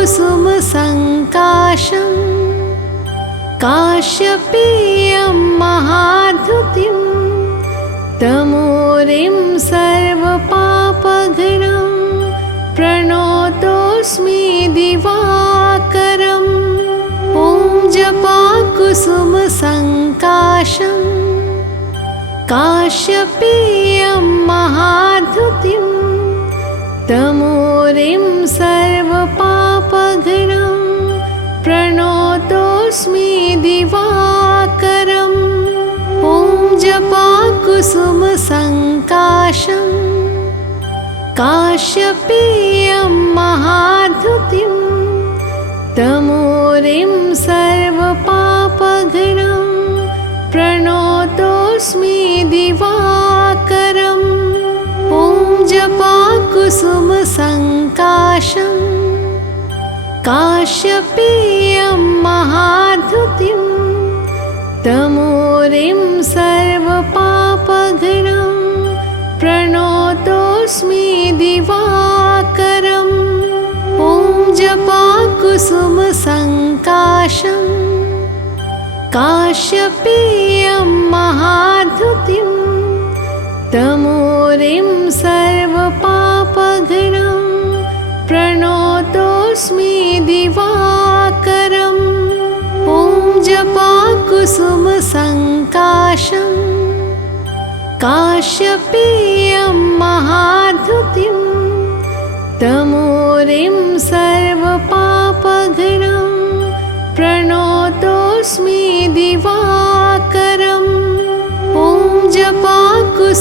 जपाकुसुमसङ्काशं काश्यपेयं महाद्युतिं तमोरिं सर्वपापघ्नं प्रणतोऽस्मि दिवाकरम् ॐ जपाकुसुमसङ्काशं काश्यपेयं महाद्युतिं तमोरिं सर्वपापघ्नं प्रणतोऽस्मि दिवाकरम् ॐ जपाकुसुमसङ्काशं काश्यपेयं महाद्युतिं तमोरिं सर्वपापघ्नं प्रणतोऽस्मि दिवाकरम् ॐ जपाकुसुमसङ्काशं काश्यपेयं महाद्युतिं तमोरिं सर्वपापघ्नं प्रणतोऽस्मि दिवाकरम् ॐ जपाकुसुमसङ्काशं काश्यपेयं महाद्युतिं तमोरिं सर्वपापघ्नं प्रणतोऽस्मि दिवाकरम् ॐ जपाकुसुमसङ्काशं काश्यपेयं महाद्युतिं तमोरिं सर्वपापघ्नं प्रणतोऽस्मि दिवाकरम् ॐ जपाकुसुमसङ्काशं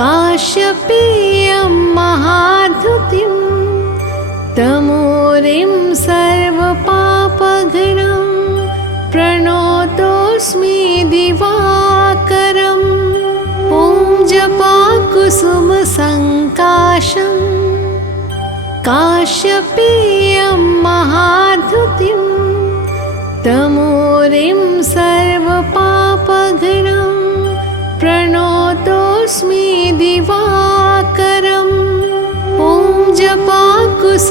काश्यपेयं महाद्युतिं तमोरिं सर्वपापघ्नं प्रणतोऽस्मि दिवाकरम् ॐ जपाकुसुमसङ्काशं काश्यपेयं महाद्युतिं तमोरिं सर्वपापघ्नं प्रणतोऽस्मि दिवाकरम् ॐ जपाकुसुमसङ्काशं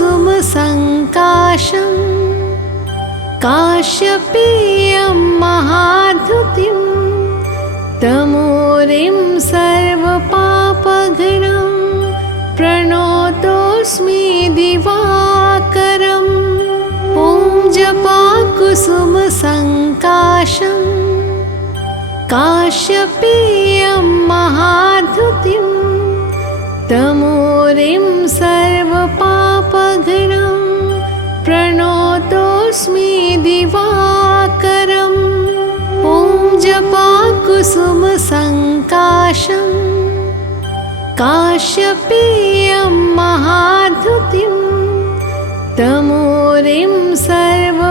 काश्यपेयं महाद्युतिं तमोरिं सर्वपापघ्नं प्रणतोऽस्मि दिवाकरम् ॐ जपाकुसुमसङ्काशं काश्यपेयं महाद्युतिं तमोरिं सर्वपापघ्नं प्रणतोऽस्मि दिवाकरम् ॐ जपाकुसुमसङ्काशं काश्यपेयं महाद्युतिं तमोरिं सर्वपापघ्नं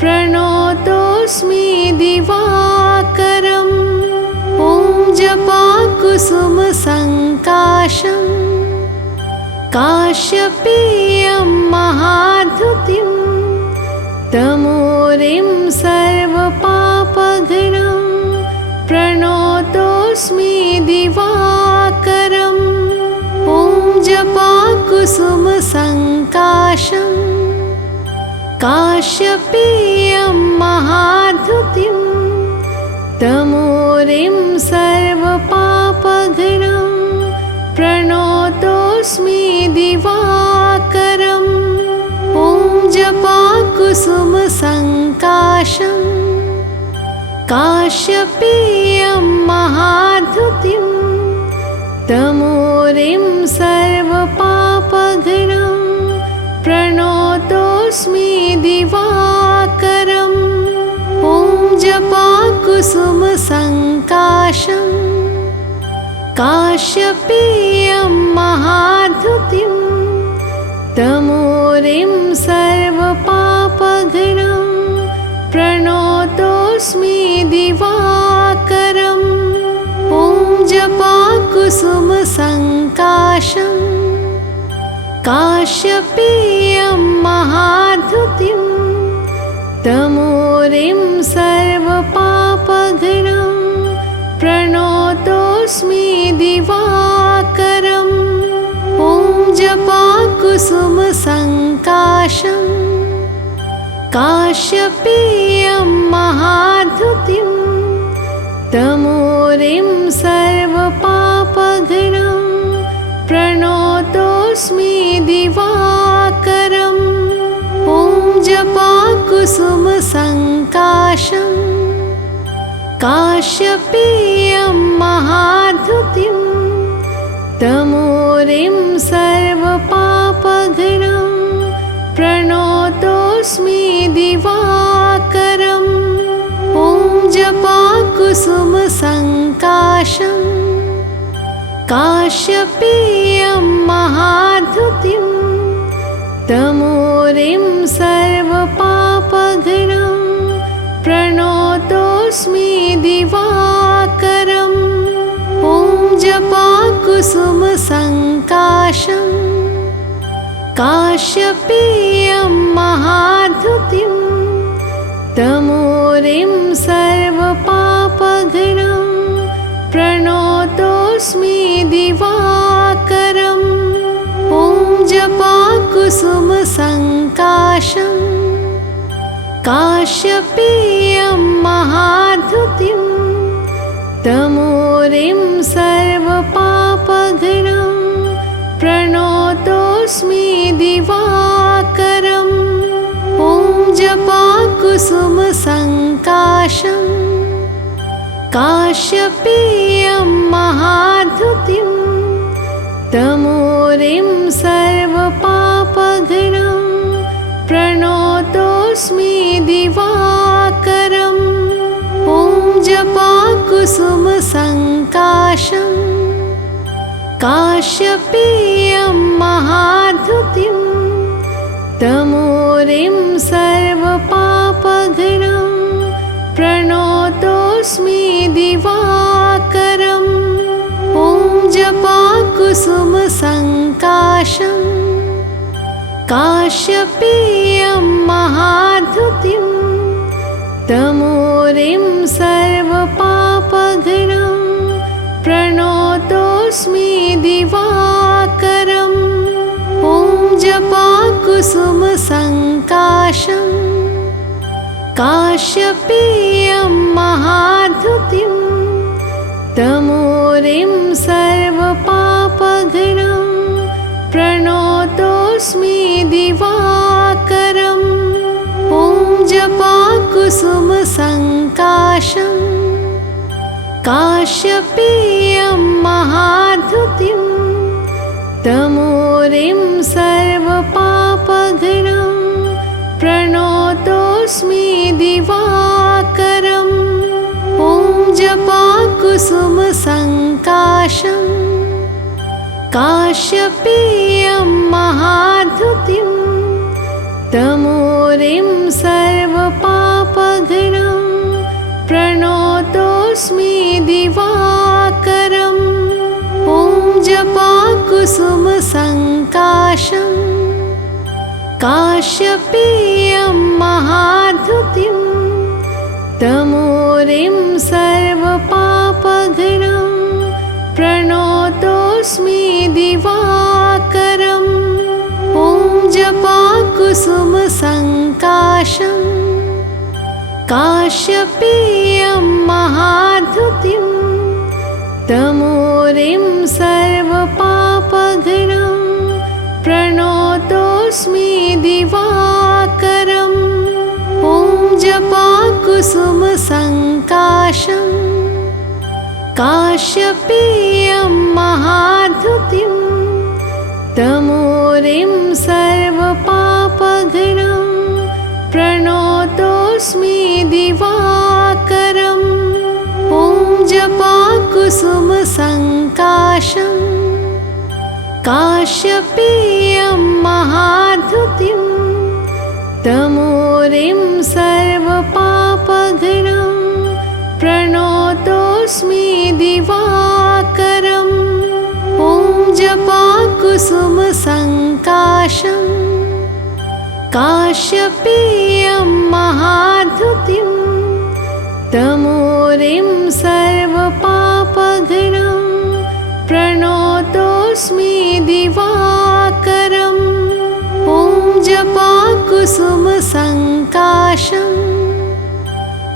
प्रणतोऽस्मि दिवाकरम् ॐ जपाकुसुमसङ्काशं काश्यपेयं महाद्युतिं तमोरिं सर्वपापघ्नं प्रणतोऽस्मि दिवाकरम् ॐ जपाकुसुमसङ्काशं काश्यपेयं महाद्युतिं तमोरिं सर्वपापघ्नं प्रणतोऽस्मि दिवाकरम् ॐ जपाकुसुमसङ्काशं काश्यपेयं महाद्युतिं तमोरिं सर्वपापघ्नं प्रणतोऽस्मि दिवाकरम् ॐ जपाकुसुमसङ्काशं काश्यपेयं महाद्युतिं तमोरिं सर्वपापघ्नं प्रणतोऽस्मि दिवाकरम् ॐ जपाकुसुमसङ्काशं काश्यपेयं महाद्युतिं तमोरिं सर्वपापघ्नं प्रणतोऽस्मि दिवाकरम् काश्यपेयं महाद्युतिं तमोरिं सर्वपापघ्नं प्रणतोऽस्मि दिवाकरम् ॐ जपाकुसुमसङ्काशं काश्यपेयं महाद्युतिं तमोरिं सर्वपापघ्नं प्रणतोऽस्मि दिवाकरम् ॐ जपाकुसुमसङ्काशं काश्यपेयं महाद्युतिं तमोरिं सर्वपापघ्नं प्रणतोऽस्मि दिवाकरम् ॐ जपाकुसुमसङ्काशं काश्यपेयं महाद्युतिं तमोरिं सर्वपापघ्नं प्रणतोऽस्मि दिवाकरम् ॐ जपाकुसुमसङ्काशं काश्यपेयं महाद्युतिं तमोरिं सर्वपापघ्नं प्रणतोऽस्मि दिवाकरम् ॐ जपाकुसुमसङ्काशं काश्यपेयं महाद्युतिं तमोरिं सर्वपापघ्नं प्रणतोऽस्मि दिवाकरम् ॐ जपाकुसुमसङ्काशं काश्यपेयं महाद्युतिं तमोरिं सर्वपापघ्नं प्रणतोऽस्मि दिवाकरम् ॐ जपाकुसुमसङ्काशं काश्यपेयं महाद्युतिं तमोरिं सर्वपापघ्नं प्रणतोऽस्मि दिवाकरम् ॐ जपाकुसुमसङ्काशं काश्यपेयं महाद्युतिं तमोरिं सर्वपापघ्नं प्रणतोऽस्मि दिवाकरम् ॐ जपाकुसुमसङ्काशं काश्यपेयं महाद्युतिं तमोरिं सर्वपापघ्नं प्रणतोऽस्मि दिवाकरम् ॐ जपाकुसुमसङ्काशं काश्यपेयं महाद्युतिं तमोरिं सर्वपापघ्नं प्रणतोऽस्मि दिवाकरम् ॐ जपाकुसुमसङ्काशं काश्यपेयं महाद्युतिं तमोरिं सर्वपापघ्नं प्रणतोऽस्मि दिवाकरम् ॐ जपाकुसुमसङ्काशं काश्यपेयं महाद्युतिं तमोरिं सर्वपापघ्नं प्रणतोऽस्मि दिवाकरम् ॐ जपाकुसुमसङ्काशं काश्यपेयं महाद्युतिं तमोरिं सर्वपापघ्नं प्रणतोऽस्मि दिवाकरम् ॐ जपाकुसुमसङ्काशं काश्यपेयं महाद्युतिं तमोरिं सर्वपापघ्नं प्रणतोऽस्मि दिवाकरम् ॐ जपाकुसुमसङ्काशं काश्यपेयं महाद्युतिं तमोरिं सर्वपापघ्नं प्रणतोऽस्मि दिवाकरम् ॐ जपाकुसुमसङ्काशं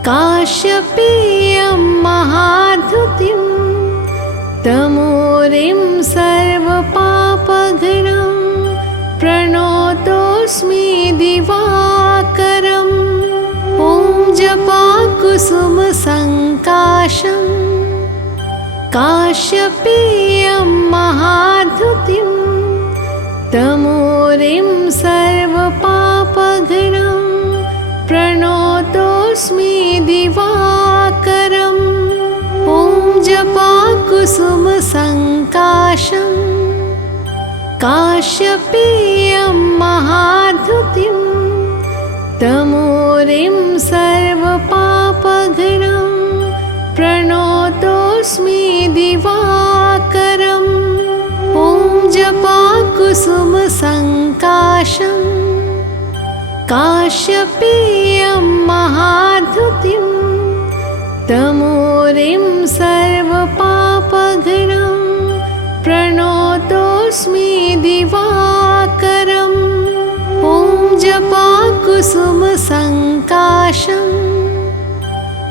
काश्यपेयं महाद्युतिं तमोरिं सर्वपापघ्नं प्रणतोऽस्मि दिवाकरम् ॐ जपाकुसुमसङ्काशं काश्यपेयं महाद्युतिं तमोरिं सर्वपापघ्नं प्रणतोऽस्मि दिवाकरम् ॐ जपाकुसुमसङ्काशं काश्यपेयं महाद्युतिं तमोरिं सर्वपापघ्नं प्रणतोऽस्मि दिवाकरम् ॐ जपाकुसुमसङ्काशं काश्यपेयं महाद्युतिं तमोरिं सर्वपापघ्नं प्रणतोऽस्मि दिवाकरम् ॐ जपाकुसुमसङ्काशं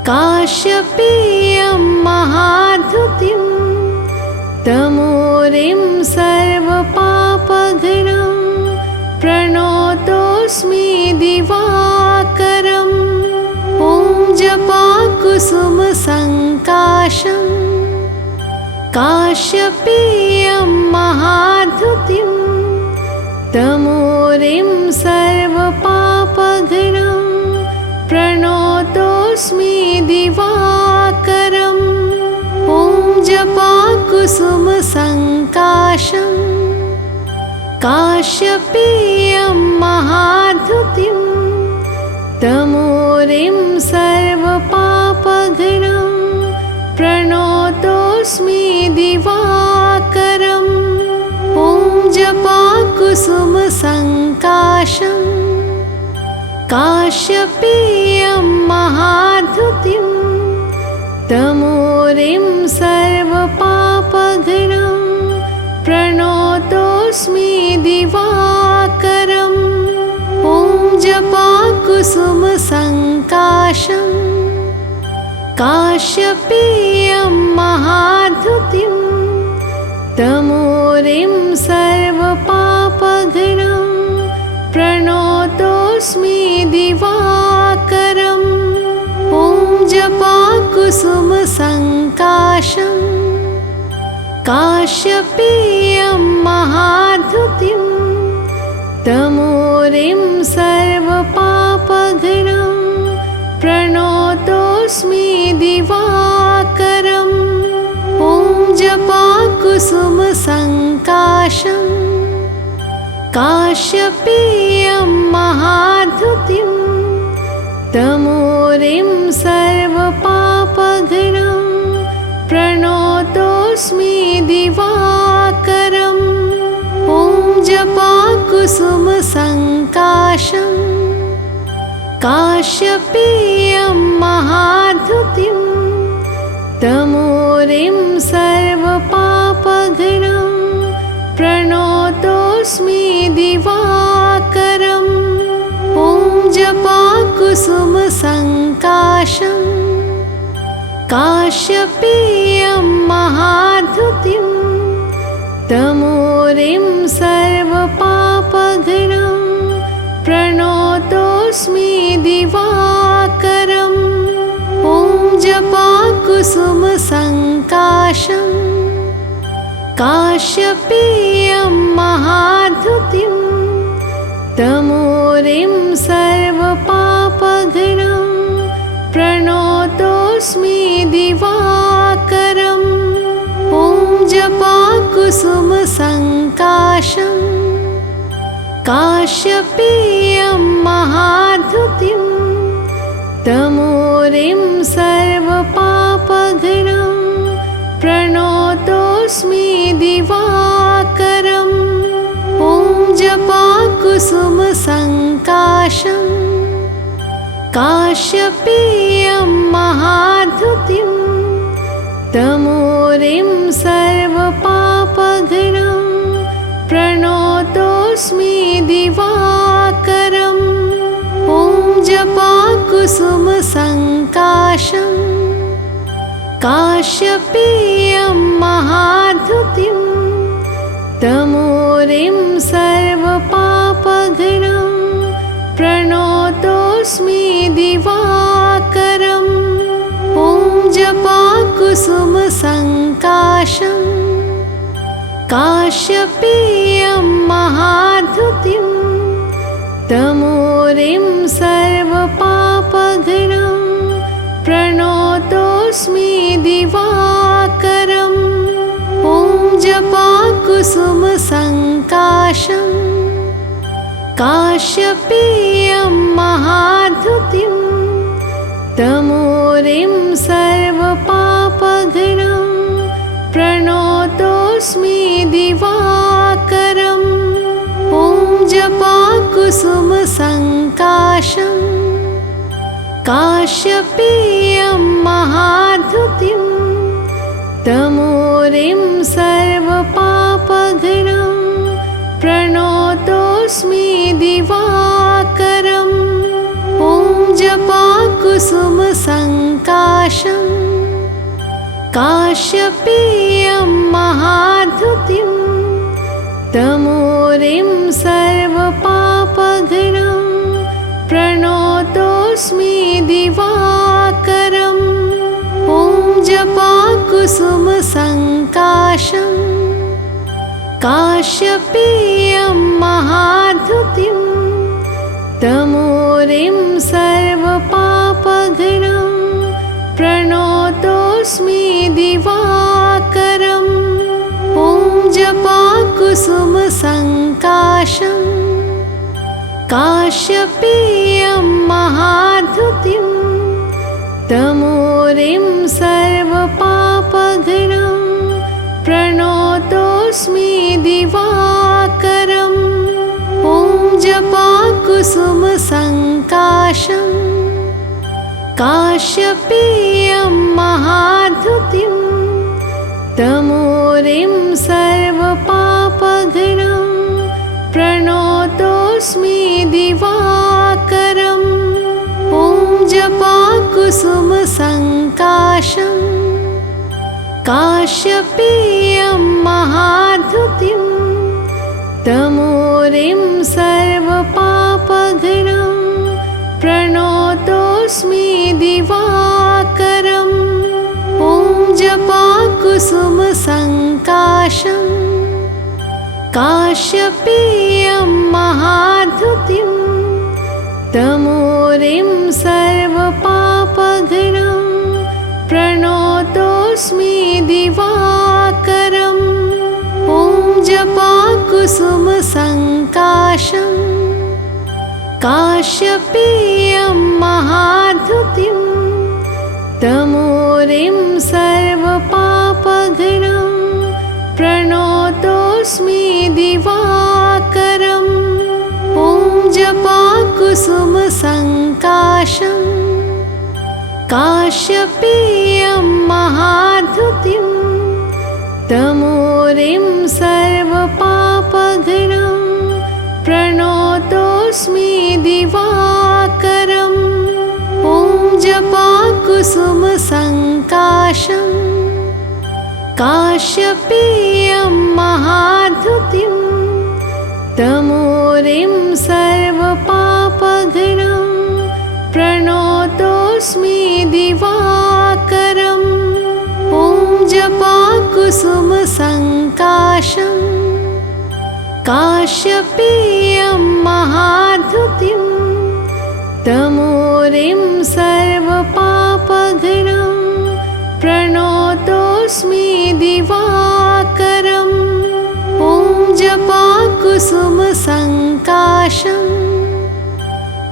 काश्यपेयं महाद्युतिं तमोरिं सर्वपापघ्नं प्रणतोऽस्मि दिवाकरम् ॐ जपाकुसुमसङ्काशं काश्यपेयं महाद्युतिं तमोरिं सर्वपापघ्नं प्रणतोऽस्मि दिवाकरम् ॐ जपाकुसुमसङ्काशं काश्यपेयं महाद्युतिं तमोरिं सर्वपापघ्नं प्रणतोऽस्मि दिवाकरम् ॐ जपाकुसुमसङ्काशं काश्यपेयं महाद्युतिं तमोरिं सर्वपापघ्नं प्रणतोऽस्मि दिवाकरम् ॐ जपाकुसुमसङ्काशं काश्यपेयं महाद्युतिं तमोरिं सर्वपापघ्नं प्रणतोऽस्मि दिवाकरम् ॐ जपाकुसुमसङ्काशं काश्यपेयं महाद्युतिं तमोरिं सर्वपापघ्नं प्रणतोऽस्मि दिवाकरम् ॐ जपाकुसुमसङ्काशं काश्यपेयं महाद्युतिं तमोरिं सर्वपापघ्नं प्रणतोऽस्मि दिवाकरम् ॐ जपाकुसुमसङ्काशं काश्यपेयं महाद्युतिं तमोरिं सर्वपापघ्नं प्रणतोऽस्मि दिवाकरम् ॐ जपाकुसुमसङ्काशं काश्यपेयं महाद्युतिं तमोरिं सर्वपापघ्नं प्रणतोऽस्मि दिवाकरम् ॐ जपाकुसुमसङ्काशं काश्यपेयं महाद्युतिं तमोरिं सर्वपापघ्नं प्रणतोऽस्मि दिवाकरम् ॐ जपाकुसुमसङ्काशं काश्यपेयं महाद्युतिं तमोरिं सर्वपापघ्नं प्रणतोऽस्मि दिवाकरम् ॐ जपाकुसुमसङ्काशं काश्यपेयं महाद्युतिं तमोरिं सर्वपापघ्नं प्रणतोऽस्मि दिवाकरम् ॐ जपाकुसुमसङ्काशं काश्यपेयं महाधृतिं तमोरिं सर्वपापघ्नं प्रणतोऽस्मि दिवाकरम् ॐ जपाकुसुमसङ्काशं काश्यपेयं महाधृतिं तमोरिं सर्वपापघ्नं प्रणतोऽस्मि दिवाकरम् ॐ जपाकुसुमसङ्काशं काश्यपेयं महाधृतिं तमोरिं सर्वपापघ्नं प्रणतोऽस्मि दिवाकरम् ॐ जपाकुसुमसङ्काशं काश्यपेयं महाधृतिं तमोरिं सर्वपापघ्नं प्रणतोऽस्मि दिवाकरम् ॐ जपाकुसुमसङ्काशं काश्यपेयं महाधृतिं तमोरिं सर्वपापघ्नं प्रणतोऽस्मि दिवाकरम् ॐ जपाकुसुमसङ्काशं काश्यपेयं महाधृतिं तमोरिं सर्वपापघ्नं प्रणतोऽस्मि दिवाकरम् ॐ जपाकुसुमसङ्काशं काश्यपेयं महाधृतिं तमोरिं सर्वपापघ्नं प्रणतोऽस्मि दिवाकरम् ॐ जपाकुसुमसङ्काशं काश्यपेयं महाधृतिं तमोरिं सर्वपापघ्नं प्रणतोऽस्मि दिवाकरम् ॐ जपाकुसुमसङ्काशं काश्यपेयं महाधृतिं तमोरिं सर्वपापघ्नं प्रणतोऽस्मि दिवाकरम् ॐ जपाकुसुमसङ्काशं काश्यपेयं महाधृतिं तमोरिं सर्वपापघ्नं प्रणतोऽस्मि दिवाकरम् ॐ जपाकुसुमसङ्काशं काश्यपेयं महाधृतिं तमोरिं सर्वपापघ्नं प्रणतोऽस्मि दिवाकरम् ॐ जपाकुसुमसङ्काशं काश्यपेयं महाधृतिं तमोरिं सर्वपापघ्नं प्रणतोऽस्मि दिवाकरम् ॐ जपाकुसुमसङ्काशं काश्यपेयं महाधृतिं तमोरिं सर्वपापघ्नं प्रणतोऽस्मि दिवाकरम् ॐ जपाकुसुमसङ्काशं काश्यपेयं महाधृतिं तमोरिं सर्वपापघ्नं प्रणतोऽस्मि दिवाकरम् ॐ जपाकुसुमसङ्काशं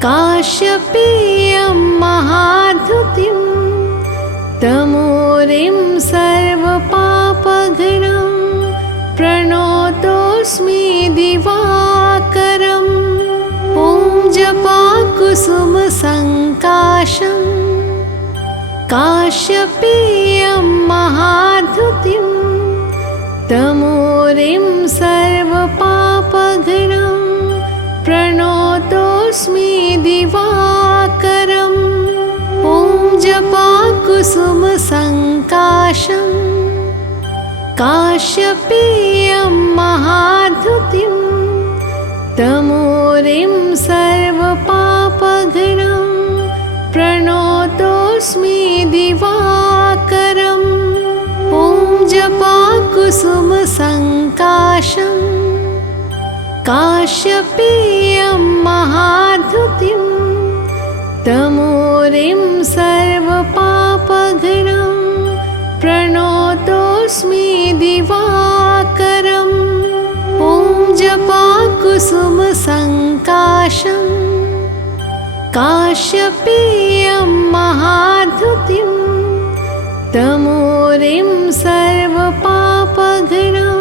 काश्यपेयं महाधृतिं तमोरिं सर्वपापघ्नं प्रणतोऽस्मि दिवाकरम् ॐ जपाकुसुमसङ्काशं काश्यपेयं महाधृतिं तमोरिं सर्वपापघ्नं प्रणतोऽस्मि दिवाकरम् ॐ जपा काश्यपेयं महाधृतिं तमोरिं सर्वपापघ्नं प्रणतोऽस्मि दिवाकरम् ॐ जपाकुसुमसङ्काशं काश्यपेयं महाधृतिं तमोरिं सर्वपापघ्नं प्रणतोऽस्मि दिवाकरम् ॐ जपाकुसुमसङ्काशं काश्यपेयं महाधृतिं तमोरिं सर्वपापघ्नं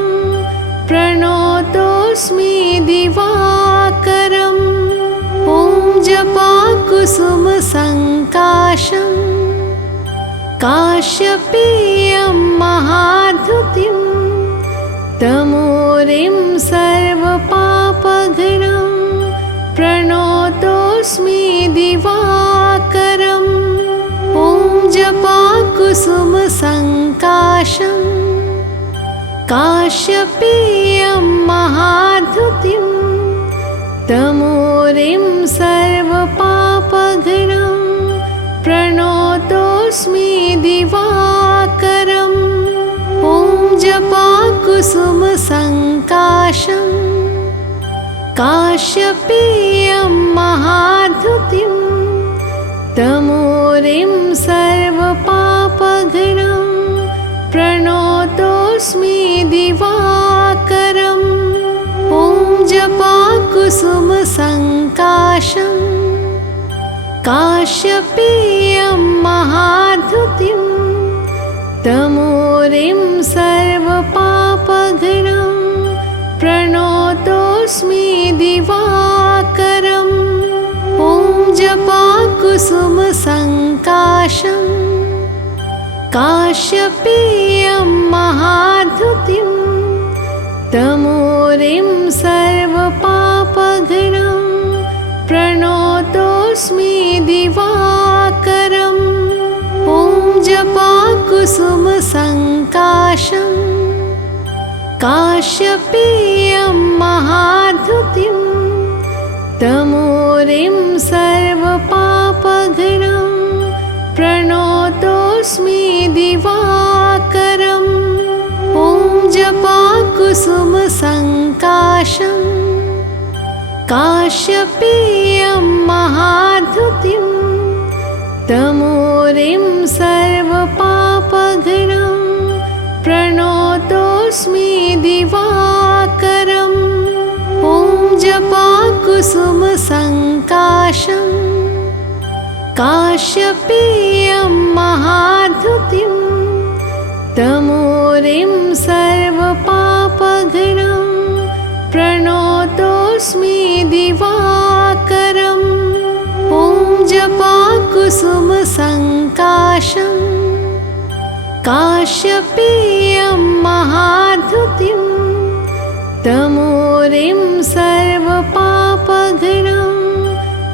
प्रणतोऽस्मि दिवाकरम् ॐ जपाकुसुमसङ्काशं काश्यपेयं महाधृतिं तमोरिं सर्वपापघ्नं प्रणतोऽस्मि दिवाकरम् ॐ जपाकुसुमसङ्काशं काश्यपेयं महाधृतिं तमोरिं सर्वपापघ्नं प्रणतोऽस्मि दिवाकरम् ॐ जपाकुसुमसङ्काशं काश्यपेयं महाधृतिं तमोरिं सर्वपापघ्नं प्रणतोऽस्मि दिवाकरम् ॐ जपाकुसुमसङ्काशं काश्यपेयं महाधृतिं तमोरिं सर्वपापघ्नं प्रणतोऽस्मि दिवाकरम् ॐ जपाकुसुमसङ्काशं काश्यपेयं महाधृतिं तमोरिं सर्वपापघ्नं प्रणतोऽस्मि दिवाकरम् ॐ जपाकुसुमसङ्काशं काश्यपेयं महाधृतिं तमोरिं सर्वपापघ्नं प्रणतोऽस्मि दिवाकरम् ॐ जपाकुसुमसङ्काशं काश्यपेयं महाधृतिं तमोरिं सर्वपापघ्नं प्रणतोऽस्मि दिवाकरम् ॐ जपाकुसुमसङ्काशं काश्यपेयं महाधृतिं तमोरिं सर्वपापघ्नं प्रणतोऽस्मि दिवाकरम् ॐ जपाकुसुमसङ्काशं काश्यपेयं महाधृतिं तमोरिं सर्वपापघ्नं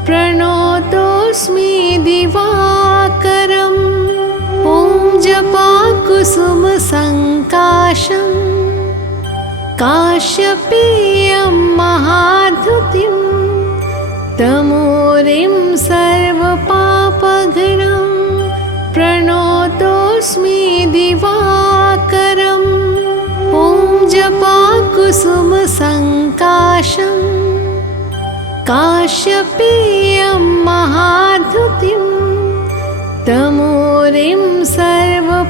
प्रणतोऽस्मि दिवाकरम् ॐ जपाकुसुमसङ्काशं काश्यपेयं महाधृतिं तमोरिं सर्वपापघ्नं प्रणतोऽस्मि दिवाकरम् ॐ जपाकुसुमसङ्काशं काश्यपेयं महाधृतिं तमोरिं सर्वपापघ्नं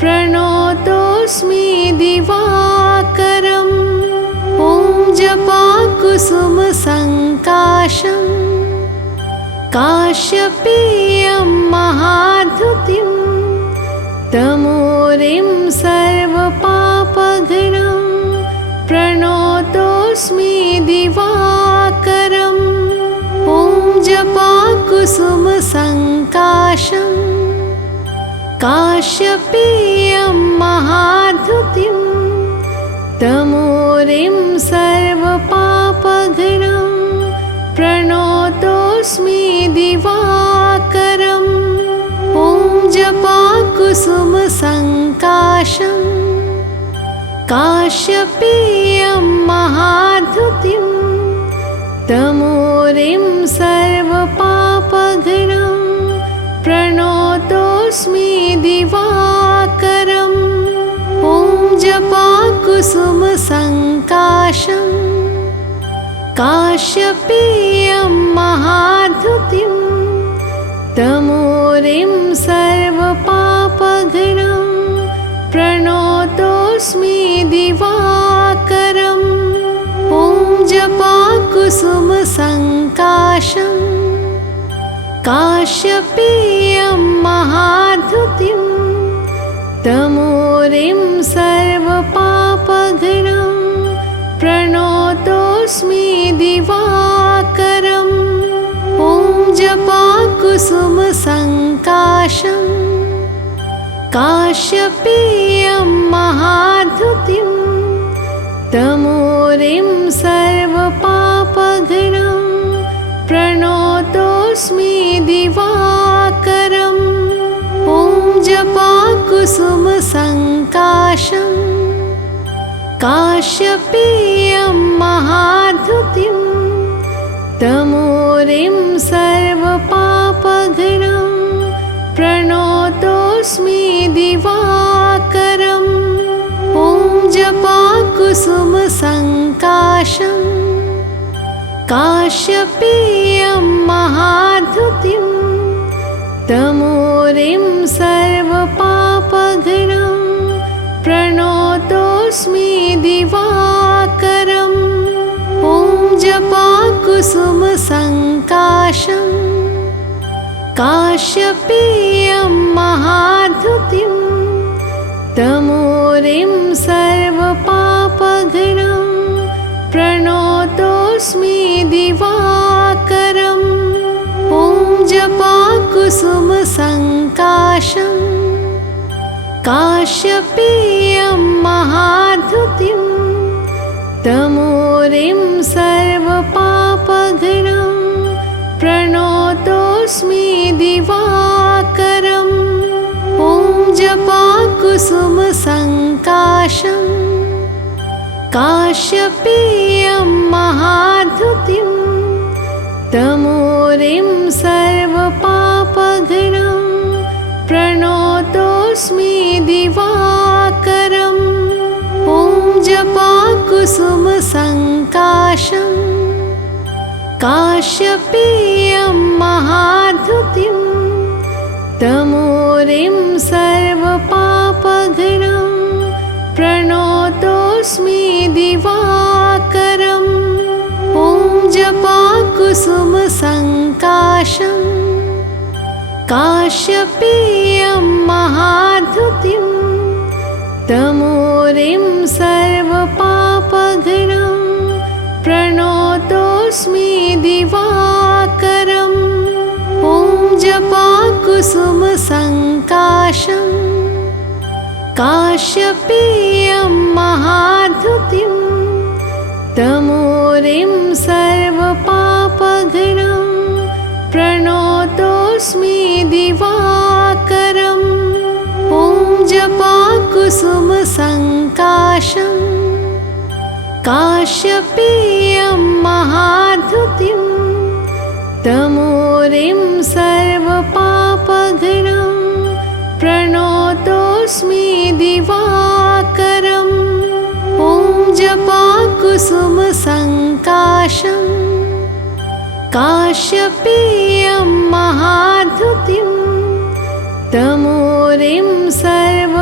प्रणतोऽस्मि दिवाकरम् ॐ जपाकुसुमसङ्काशं काश्यपेयं महाधृतिं तमोरिं सर्वपापघ्नं प्रणतोऽस्मि दिवाकरम् ॐ जपाकुसुमसङ्काशं काश्यपेयं महाधृतिं तमोरिं सर्वपापघ्नं प्रणतोऽस्मि दिवाकरम् ॐ जपाकुसुमसङ्काशं प्रणतोऽस्मि दिवाकरम् ॐ जपाकुसुमसङ्काशम् काश्यपेयं महाद्युतिं तमोरिं सर्वपापघ्नं प्रणतोऽस्मि दिवाकरम् ॐ जपाकुसुमसङ्काशम् काश्यपेयं महाद्युतिं तमोरिं सर्वपापघ्नं प्रणतोऽस्मि दिवाकरम् ॐ जपाकुसुमसङ्काशम् काश्यपेयं महाद्युतिं तमोरिं सर्वपापघ्नं प्रणतोऽस्मि दिवाकरम् ॐ जपाकुसुमसङ्काशम् काश्यपेयं महाद्युतिं तमोरिं सर्वपापघ्नं प्रणतोऽस्मि दिवाकरम् ॐ जपाकुसुमसङ्काशम् काश्यपेयं महाद्युतिं तमोरिं सर्वपापघ्नं प्रणतोऽस्मि दिवाकरम् ॐ जपाकुसुमसङ्काशम् काश्यपेयं महाद्युतिं तमोरिं सर्वपापघ्नं प्रणतोऽस्मि दिवाकरम् ॐ जपाकुसुमसङ्काशम् काश्यपेयं महाद्युतिं तमोरिं सर्वपापघ्नं प्रणतोऽस्मि दिवाकरम् ॐ जपाकुसुमसङ्काशम् काश्यपेयं महाद्युतिं तमोरिं सर्वपापघ्नं प्रणतोऽस्मि दिवाकरम् ॐ जपाकुसुमसङ्काशम् काश्यपेयं महाद्युतिं तमोरिं सर्वपापघ्नं प्रणतोऽस्मि दिवाकरम् ॐ जपाकुसुमसङ्काशम् काश्यपेयं महाद्युतिं तमोरिं सर्वपापघ्नं प्रणतोऽस्मि दिवाकरम् ॐ जपाकुसुमसङ्काशम् काश्यपेयं महाद्युतिं तमोरिं सर्वपापघ्नं प्रणतोऽस्मि दिवाकरम् ॐ जपाकुसुमसङ्काशम् काश्यपेयं महाद्युतिं तमोरिं सर्वपापघ्नं प्रणतोऽस्मि दिवाकरम् ॐ जपाकुसुमसङ्काशम् काश्यपेयं महाद्युतिं तमोरिं सर्वपापघ्नं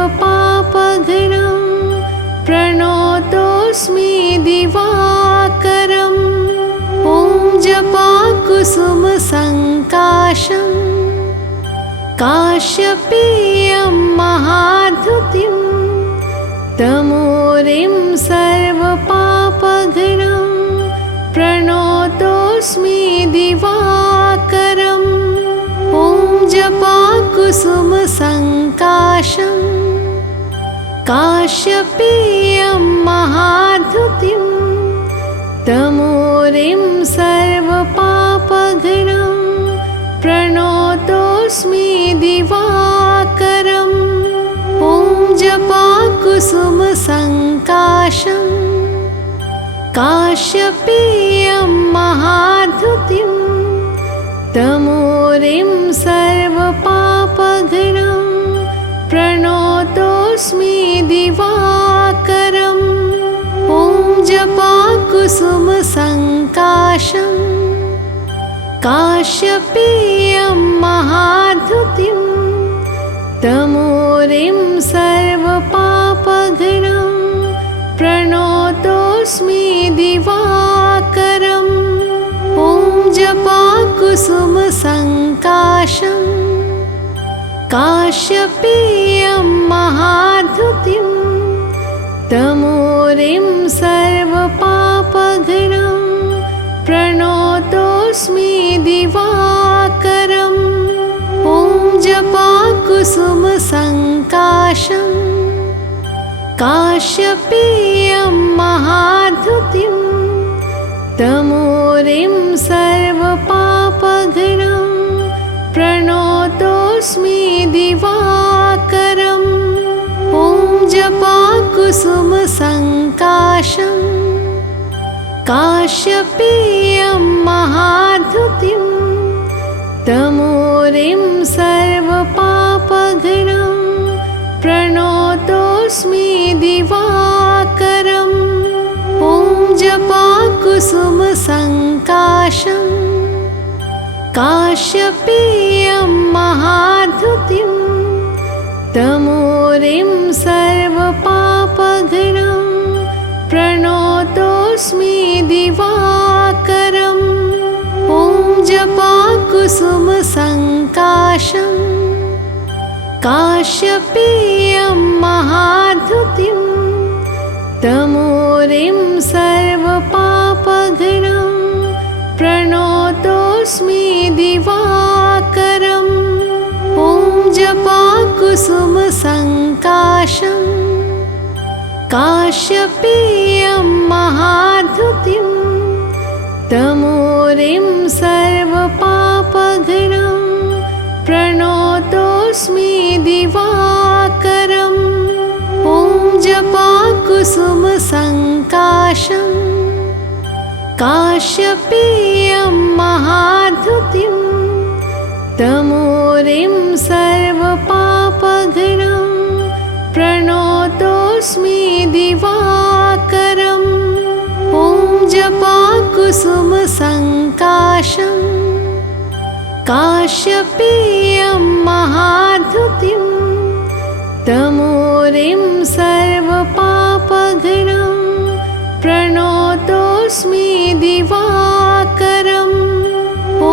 प्रणतोऽस्मि दिवाकरम् ॐ जपाकुसुमसङ्काशम् काश्यपेयं महाद्युतिं तमोरिं सर्वपापघ्नं प्रणतोऽस्मि दिवाकरम् ॐ जपाकुसुमसङ्काशम् काश्यपेयं महाद्युतिं तमोरिं सर्वपापघ्नं प्रणतोऽस्मि दिवाकरम् ॐ जपाकुसुमसङ्काशम् काश्यपेयं महाद्युतिं तमोरिं सर्वपापघ्नं काश्यपेयं महाधुतिं तमोरिं सर्वपापघ्नं प्रणतोऽस्मि दिवाकरम् ॐ जपाकुसुमसङ्काशं काश्यपेयं महाधुतिं तमोरिं सर्वपापघ्नं प्रणतोऽस्मि दिवाकरम् ॐ जपाकुसुमसङ्काशं काश्यपेयं महाधुतिं तमोरिं सर्वपापघ्नं प्रणतोऽस्मि दिवाकरम् ॐ जपाकुसुमसङ्काशं काश्यपेयं महाधुतिं तमोरिं सर्वपापघ्नं प्रणतोऽस्मि दिवाकरम् ॐ जपाकुसुमसङ्काशं काश्यपेयं महाधुतिं तमोरिं सर्वपापघ्नं प्रणतोऽस्मि दिवाकरम् ॐ जपाकुसुमसङ्काशं काश्यपेयं महाधुतिं तमोरिं सर्वपापघ्नं प्रणतोऽस्मि दिवाकरम् ॐ जपाकुसुमसङ्काशं काश्यपेयं महाधुतिं तमोरिं सर्वपापघ्नं प्रणतोऽस्मि दिवाकरम् ॐ जपाकुसुमसङ्काशं काश्यपेयं महाधुतिं तमोरिं सर्वपापघ्नं प्रणतोऽस्मि दिवाकरम् ॐ जपाकुसुमसङ्काशं काश्यपेयं महाधुतिं तमोरिं सर्वपापघ्नं प्रणतोऽस्मि दिवाकरम् ॐ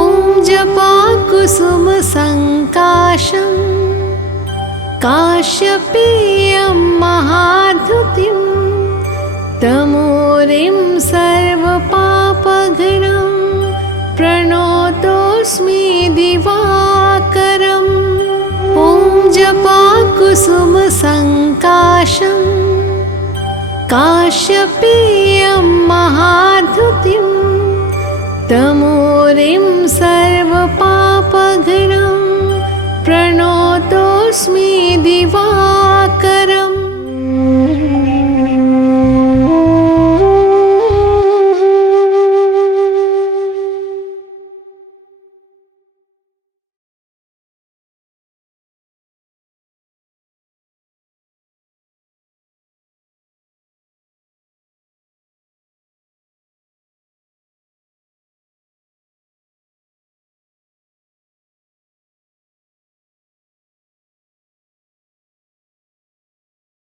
जपाकुसुमसङ्काशं काश्यपेयं महाधुतिं तमोरिं सर्वपापघ्नं प्रणतोऽस्मि दिवाकरम् ॐ जपाकुसुमसङ्काशं काश्यपेयं महाधुतिं तमोरिं सर्वपापघ्नं प्रणतोऽस्मि दिवाकरम्